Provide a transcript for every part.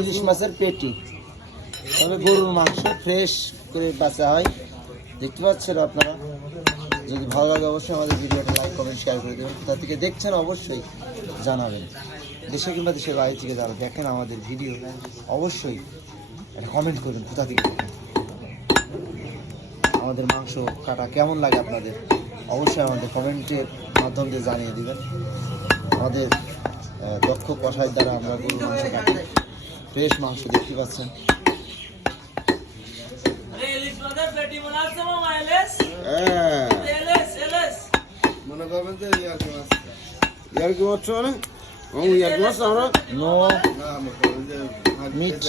ইলিশ মাছের পেটি, তবে গরুর মাংস ফ্রেশ করে বাঁচা হয়, দেখতে পাচ্ছেন আপনারা। যদি ভালো লাগে অবশ্যই আমাদের ভিডিওটা লাইক কমেন্ট শেয়ার করে দেবেন। কোথা থেকে দেখছেন অবশ্যই জানাবেন। দেশে কিংবা দেশের বাইরে থেকে যারা দেখেন আমাদের ভিডিও অবশ্যই একটা কমেন্ট করবেন কোথা থেকে দেখেন। আমাদের মাংস কাটা কেমন লাগে আপনাদের অবশ্যই আমাদের কমেন্টের মাধ্যম দিয়ে জানিয়ে দিবেন। আমাদের দক্ষ কষাই দ্বারা আমরা গরুর মাংস কাটি, ফ্রেশ মাংস দেখতে পাচ্ছেন। মনে করবেন যে ইয়ার্কি মাছ মানে ইয়ার্কি মাছ আমরা no meat,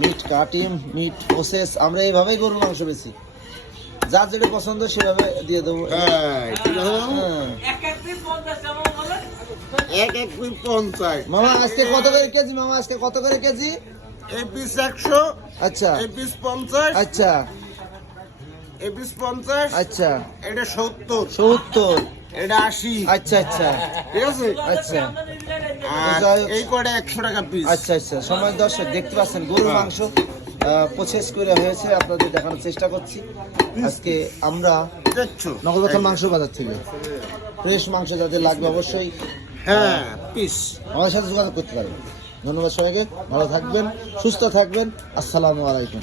meat cutting, meat process, আমরা এইভাবেই গরুর মাংস বেশি, যার যেটা পছন্দ সেভাবে দিয়ে দেবো। মামা আজকে কত করে কেজি? মামা আজকে কত করে কেজি? এই পিস 100, আচ্ছা এই পিস 50, আচ্ছা এই পিস 50, আচ্ছা, এটা 70, 70, এটা 80, আচ্ছা আচ্ছা ঠিক আছে। আচ্ছা আর এই কটা 100 টাকা পিস। আচ্ছা আচ্ছা। সময় দর্শক দেখতে পাচ্ছেন গরুর মাংস প্রসেস করে হয়েছে, আপনাদের দেখানোর চেষ্টা করছি। আজকে আমরা দেখছো নগরবাজার মাংস বাজার থেকে ফ্রেশ মাংস যাদের লাগবে অবশ্যই হ্যাঁ পিস আমাদের সাথে যোগাযোগ করতে পারবেন। ধন্যবাদ সবাইকে, ভালো থাকবেন, সুস্থ থাকবেন, আসসালামু আলাইকুম।